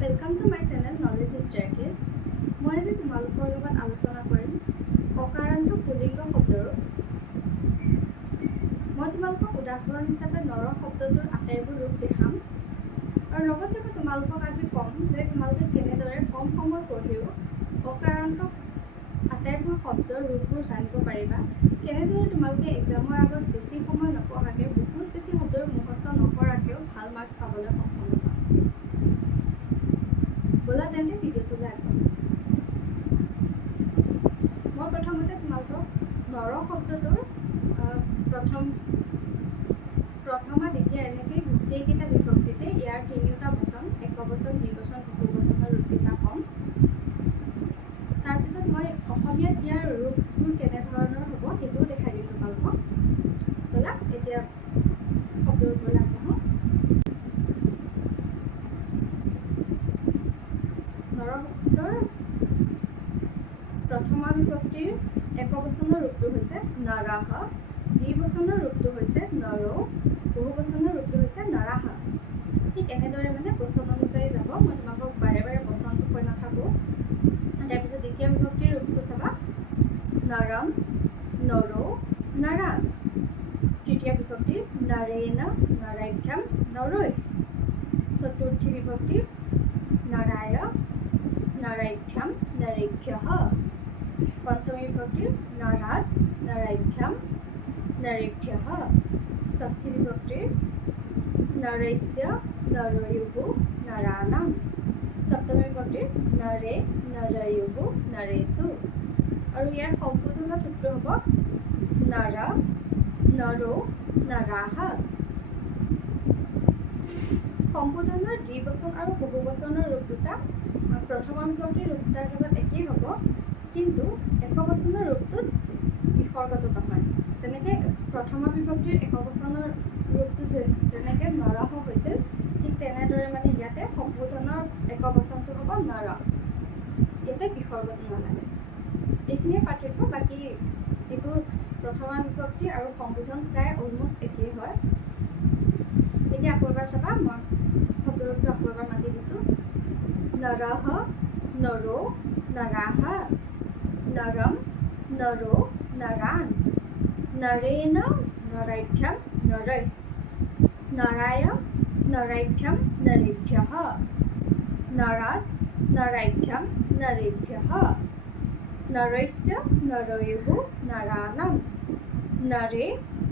Welcome to my channel Knowledge Staircase. মই আজি তোমালোকৰ লগত আলোচনা কৰিম অকাৰান্ত পুলিংগ শব্দৰ। মই তোমালোকক উদাহৰণ হিচাপে নৰ শব্দটোৰ আটাইবোৰ ৰূপ দেখাম আৰু লগতে মই তোমালোকক আজি ক'ম যে তোমালোকে কেনেদৰে কম সময় পঢ়িও অকাৰান্ত আটাইবোৰ শব্দৰ ৰূপবোৰ জানিব পাৰিবা, কেনেদৰে তোমালোকে এক্সামৰ আগত বেছি সময় নপঢ়াকৈ বহুত বেছি শব্দৰ মুখস্থ নকৰাকৈও ভাল মাৰ্কছ পাবলৈ সক্ষম হ'বা। ব'লা তেন্তে ভিডিঅ'টোলৈ আগবাঢ়ো। মই প্ৰথমতে তোমালোকক নৰ শব্দটোৰ প্ৰথমা দ্বিতীয় এনেকৈ গোটেইকেইটা বিভক্তিতে ইয়াৰ তিনিওটা বচন, একবচন, দ্বিবচন, বহুবচনৰ ৰূপকেইটা ক'ম। তাৰপিছত মই অসমীয়াত ইয়াৰ ৰূপবোৰ কেনেধৰণৰ হ'ব সেইটোও দেখাই দিম তোমালোকক। ব'লা এতিয়া শব্দৰ ওপৰলৈ আগবাঢ়ো। নৰ শব্দৰ প্ৰথমা বিভক্তিৰ একবচনৰ ৰূপটো হৈছে নৰহ, দ্বিবচনৰ ৰূপটো হৈছে নৰৌ, বহুবচনৰ ৰূপটো হৈছে নৰাহ। ঠিক এনেদৰে বচন অনুযায়ী যাব। মই তোমালোকক বাৰে বাৰে বচনটো কৈ নাথাকোঁ। তাৰপিছত দ্বিতীয় বিভক্তিৰ ৰূপটো চাবা, নৰম, নৰৌ, নৰাং। তৃতীয় বিভক্তি নৰেণ, নৰাভ্যাম, নৰৈ। চতুৰ্থী বিভক্তি নৰায়, নৰাভ্যাম, নৰেভ্যঃ। পঞ্চমী বিভক্তি নৰাৎ, নৰাভ্যাম, নৰেভ্যঃ। ষষ্ঠী বিভক্তি নৰস্য, নৰয়োঃ, নৰাণাং। সপ্তমী বিভক্তি নৰে, নৰয়োঃ, নৰেষু। আৰু ইয়াৰ সম্বোধনত ৰূপটো হ'ব নৰ, নৰৌ, নৰাহ। সম্বোধনৰ দ্বিবচন আৰু বহুবচনৰ ৰূপ দুটা প্ৰথমা বিভক্তিৰ ৰূপ দুটাৰ লগত একেই হ'ব, কিন্তু একবচনৰ ৰূপটোত বিসৰ্গত নহয়। যেনেকৈ প্ৰথমা বিভক্তিৰ একবচনৰ ৰূপটো যেনেকৈ নৰহ হৈছিল, ঠিক তেনেদৰে ইয়াতে সম্বোধনৰ একবচনটো হ'ব নৰ। ইয়াতে বিসৰ্গত নালাগে। এইখিনিয়ে পাৰ্থক্য। বাকী এইটো প্ৰথমা বিভক্তি আৰু সম্বোধন প্ৰায় অলমষ্ট একেই হয়। এতিয়া আকৌ এবাৰ চাবা, মই শব্দৰ ৰূপটো আকৌ এবাৰ মাতি দিছোঁ। নৰহ, নৰৌ, নৰাহ, নৰম, নৰৌ, নৰাং, নৰেণ, নৰাভ্যাম, নৰৈ, নৰায়, নৰাভ্যাম, নৰেভ্যঃ, নৰাৎ, নৰাভ্যাম, নৰেভ্যঃ, নৰস্য, নৰয়োঃ, নৰাণাং, নৰে,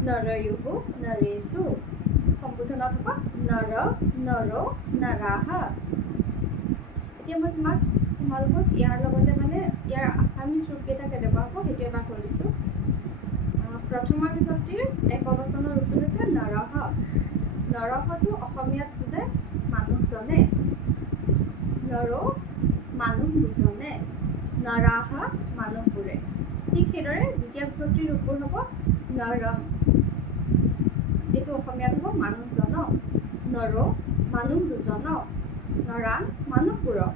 নৰয়োঃ, নৰেষু। সম্বোধনত হ'ব নৰ, নৰৌ, নৰাহ। এতিয়া মই তোমালোকক ইয়াৰ লগতে ইয়াৰ আছামিজ ৰূপকেইটা কেনেকুৱা হ'ব সেইটো এবাৰ কৈ দিছোঁ। প্ৰথমা বিভক্তিৰ একবচনৰ ৰূপটো হৈছে নৰহ। নৰহটো অসমীয়াত বুজায় মানুহজনে, নৰৌ মানুহ দুজনে, নৰাহ মানুহবোৰে। ঠিক সেইদৰে দ্বিতীয় বিভক্তিৰ ৰূপবোৰ হ'ব নৰম, এইটো অসমীয়াত হ'ব মানুহজনক, নৰৌ মানুহ দুজনক, নৰাং মানুহবোৰক।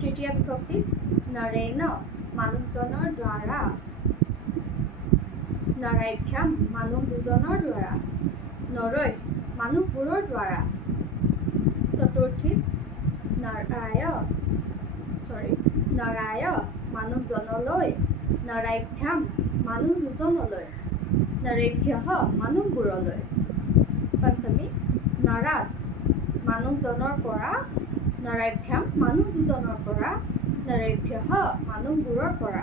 তৃতীয় বিভক্তিত নৰেণ মানুহজনৰ দ্বাৰা, নৰাভ্যাম মানুহ দুজনৰ দ্বাৰা, নৰৈ মানুহবোৰৰ দ্বাৰা। চতুৰ্থীত নৰায় মানুহজনলৈ, নৰাভ্যাম মানুহ দুজনলৈ, নৰেভ্যঃ মানুহবোৰলৈ। পঞ্চমী নৰাৎ মানুহজনৰ পৰা, নৰাভ্যাম মানুহ দুজনৰ পৰা, নৰেভ্যঃ মানুহবোৰৰ পৰা।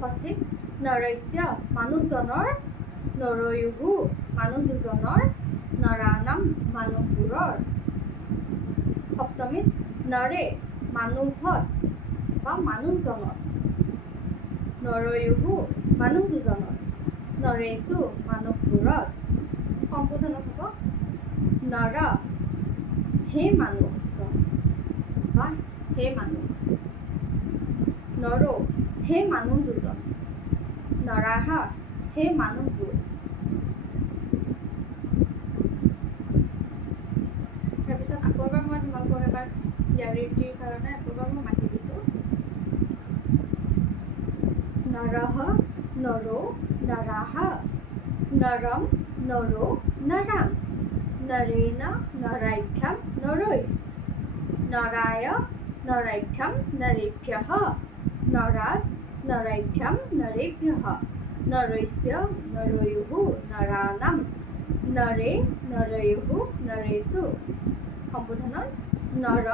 ষষ্ঠীত নৰস্য মানুহজনৰ, নৰয়োঃ মানুহ দুজনৰ, নৰাণাং মানুহবোৰৰ। সপ্তমীত নৰে মানুহত বা মানুহজনত, নৰয়োঃ মানুহ দুজনত, নৰেষু মানুহবোৰত। সম্বোধনত হ'ব নৰ হে মানুহজন বা হে মানুহ, নৰৌ হে মানুহ দুজন, নৰাহ হে মানুহবোৰ। তাৰপিছত আকৌ এবাৰ মই তোমালোকক এবাৰ ক্লিয়াৰিটিৰ কাৰণে আকৌ এবাৰ মই মাতি দিছোঁ। নৰহ, নৰৌ, নৰাহ, নৰম, নৰৌ, নৰাং, নৰেণ, নৰাভ্যাম, নৰৈ, নৰায় নৰাভ্যাম নৰেভ্যঃ নৰাত নৰাভ্যাম নৰেভ্যঃ নৰস্য নৰয়োঃ নৰাণাম নৰে নৰয়োঃ নৰেষু সম্বোধনত নৰ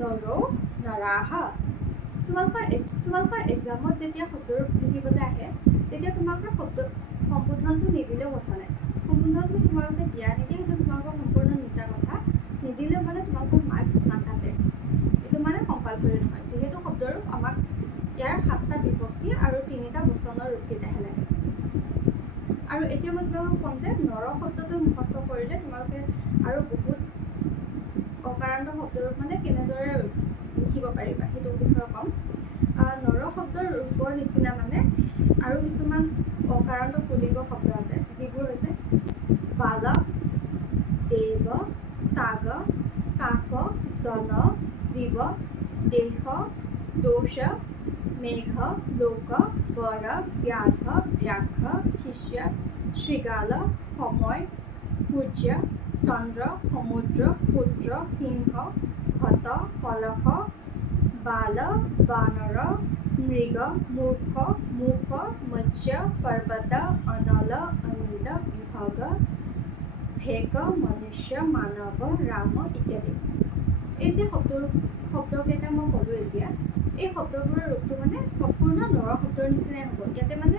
নৰৌ নৰাঃ তোমালোকৰ এক্সামত যেতিয়া শব্দৰূপ লিখিবলৈ আহে তেতিয়া তোমালোকৰ শব্দ সম্বোধনটো নিদিলেও কথা নাই। সম্বোধনটো তোমালোকে দিয়া নিদিয়ে সেইটো তোমালোকৰ সম্পূৰ্ণ নিজা কথা। নিদিলেও মানে তোমালোকৰ মাৰ্কছ নাকাটে, এইটো মানে কম্পালচৰি নহয়। যিহেতু শব্দৰূপ আমাক ইয়াৰ 7টা বিভক্তি আৰু 3টা বচনৰ ৰূপকেইটাহে লাগে। আৰু এতিয়া মই তোমালোকক ক'ম যে নৰ শব্দটো মুখস্থ কৰিলে তোমালোকে আৰু বহুত অকাৰান্ত শব্দৰূপ মানে কেনেদৰে লিখিব পাৰিবা সেইটো বিষয়ে ক'ম। নৰ শব্দৰ ৰূপৰ নিচিনা মানে আৰু কিছুমান অকাৰান্ত পুলিংগ শব্দ আছে, যিবোৰ হৈছে বালক, দেৱ, চাগ, কাক, জন, জীৱ, দেশ, দোষ, মেঘ, লোক, বৰ, ব্যাধ, ব্যাঘ্ৰ, শিষ্য, শৃগাল, সময়, সূৰ্য, চন্দ্ৰ, সমুদ্ৰ, পুত্ৰ, সিংহ, ঘট, কলহ, বাল, বানৰ, মৃগ, মূৰ্খ, মুখ, মৎস্য, পৰ্বত, অনল, অনিল, বিহগ, ভেক, মনুষ্য, মানৱ, ৰাম ইত্যাদি। এই যে শব্দকেইটা মই ক'লোঁ এতিয়া, এই শব্দবোৰৰ ৰূপটো মানে সম্পূৰ্ণ নৰ শব্দৰ নিচিনাই হ'ব। ইয়াতে মানে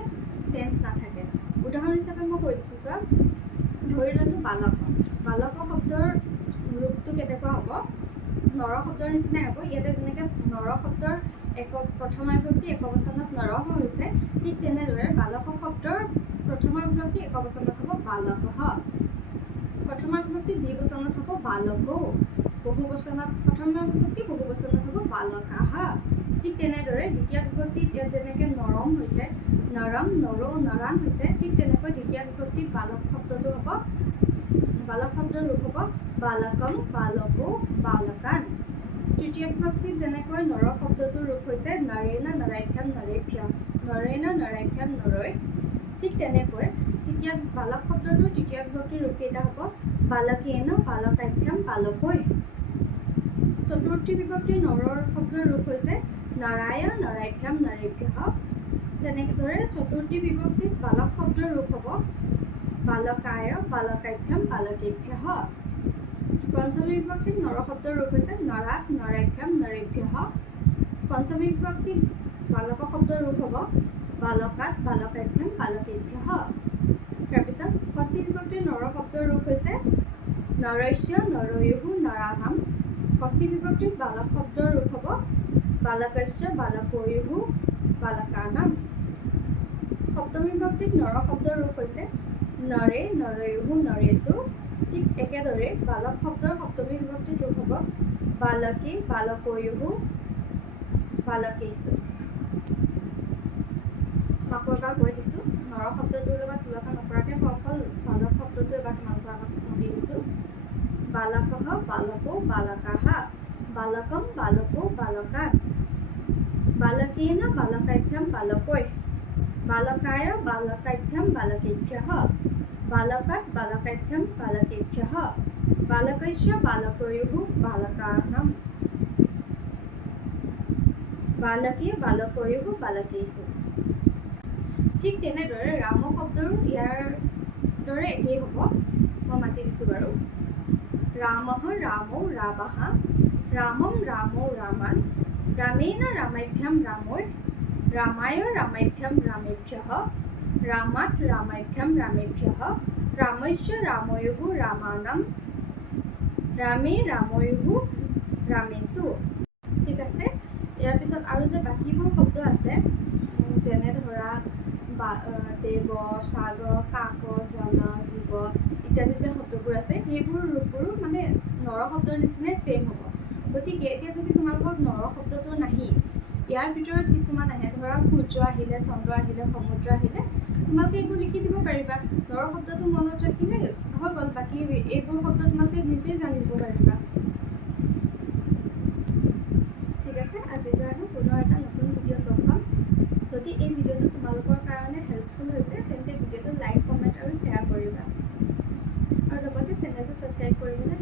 চেঞ্জ নাথাকে। উদাহৰণ হিচাপে মই কৈ দিছোঁ চোৱা, ধৰি লৈছোঁ বালক। বালক শব্দৰ ৰূপটো কেনেকুৱা হ'ব? নৰ শব্দৰ নিচিনাই হ'ব। ইয়াতে যেনেকৈ নৰ শব্দৰ প্ৰথমা বিভক্তি একবচনত নৰহ হৈছে, ঠিক তেনেদৰে বালক শব্দৰ প্ৰথমা বিভক্তি একবচনত হ'ব বালকঃ, প্ৰথমা বিভক্তি দ্বিবচনত হ'ব বালকৌ, বহুবচনত প্ৰথমা বিভক্তি বহুবচনত হ'ব বালকাঃ। ঠিক তেনেদৰে দ্বিতীয় বিভক্তিত ইয়াত যেনেকৈ নৰম হৈছে, নৰম, নৰৌ, নৰাণ হৈছে, ঠিক তেনেকৈ দ্বিতীয় বিভক্তিত বালক শব্দটো হ'ব, বালক শব্দৰ ৰূপ হ'ব বালকং, বালকৌ, বালকান। তৃতীয় বিভক্তিত যেনেকৈ নৰ শব্দটোৰ ৰূপ হৈছে নৰেণ নৰাভ্যাম নৰেভ্যঃ, নৰেণ নৰাভ্যাম নৰৈ, ঠিক তেনেকৈ বালক শব্দটোৰ তৃতীয় বিভক্তিৰ ৰূপকেইটা হ'ব বালকেন বালকাভ্যাম বালকৈ। চতুৰ্থী বিভক্তিৰ নৰ শব্দৰ ৰূপ হৈছে নৰায় নৰাভ্যাম নৰেভ্যঃ। তেনেদৰে চতুৰ্থী বিভক্তিত বালক শব্দৰ ৰূপ হ'ব বালকায় বালকাভ্যাম বালকেভ্যঃ। পঞ্চমী বিভক্তিত নৰ শব্দৰ ৰূপ হৈছে নৰাত নৰাভ্যাম নৰেভ্যঃ। পঞ্চমী বিভক্তিত বালক শব্দৰ ৰূপ হ'ব বালকাত বালকাভ্যাম বালকেভ্যঃ। তাৰপিছত ষষ্ঠী বিভক্তিৰ নৰ শব্দৰ ৰূপ হৈছে নৰস্য নৰয়োঃ নৰাণাম। ষষ্ঠী বিভক্তিত বালক শব্দৰ ৰূপ হ'ব বালকস্য বালকয়োঃ বালকানাম। সপ্তমী বিভক্তিত নৰ শব্দৰ ৰূপ হৈছে নৰে নৰয়োঃ নৰেষু। ঠিক একেদৰে বালক শব্দৰ সপ্তমী বিভক্তিত ৰূপ হ'ব বালকে বালকয়োঃ বালকেষু। আকৌ এবাৰ কৈ দিছোঁ, নৰ শব্দটোৰ লগত তুলনা নকৰাকৈ মই অকল বালক শব্দটো এবাৰ তোমালোকৰ আগত মাতি দিছোঁ। বালকঃ বালকৌ বালকাঃ, বালকং বালকৌ বালকান, বালকেন বালকাভ্যাম বালকৈ, বালকায় বালকাভ্যাম বালকেভ্যঃ, বালকাত বালকাভ্যাম বালকেভ্যঃ, বালকস্য বালকয়োঃ বালকানাম, বালকে বালকয়োঃ বালকেষু। ঠিক তেনেদৰে ৰাম শব্দৰো ইয়াৰ দৰে একেই হ'ব। মই মাতি দিছোঁ বাৰু। ৰামঃ ৰামৌ ৰামাঃ, ৰামং ৰামৌ ৰামান, ৰামেণ ৰামাভ্যাম ৰামৈ, ৰামায় ৰামাভ্যাম ৰামেভ্যঃ, ৰামাত ৰামাভ্যাম ৰামেভ্যঃ, ৰামস্য ৰাময়োঃ ৰামানাম, ৰামে ৰাময়োঃ ৰামেষু। ঠিক আছে। ইয়াৰ পিছত আৰু যে বাকীবোৰ শব্দ আছে, যেনে ধৰা দেৱ, চাগ, কাক, জন, জীৱ ইত্যাদি যে শব্দবোৰ আছে, সেইবোৰ ৰূপবোৰো মানে নৰ শব্দৰ নিচিনাই ছেইম হ'ব। গতিকে এতিয়া যদি তোমালোকক নৰ শব্দটো নাহি ইয়াৰ ভিতৰত কিছুমান আহে, ধৰা সূৰ্য আহিলে, চন্দ্ৰ আহিলে, সমুদ্ৰ আহিলে, তোমালোকে এইবোৰ লিখি দিব পাৰিবা। নৰ শব্দটো মনত ৰাখিলে হৈ গ'ল, বাকী এইবোৰ শব্দ তোমালোকে নিজেই জানিব পাৰিবা। ঠিক আছে, আজিলৈ আমি পুনৰ এটা নতুন ভিডিঅ'ত লগ পাম। যদি এই ভিডিঅ'টো তোমালোকৰ কাৰণে হেল্পফুল হৈছে তেন্তে ভিডিঅ'টো লাইক, কমেণ্ট আৰু শ্বেয়াৰ কৰিবা, আৰু লগতে চেনেলটো ছাবস্ক্ৰাইব কৰিবলৈ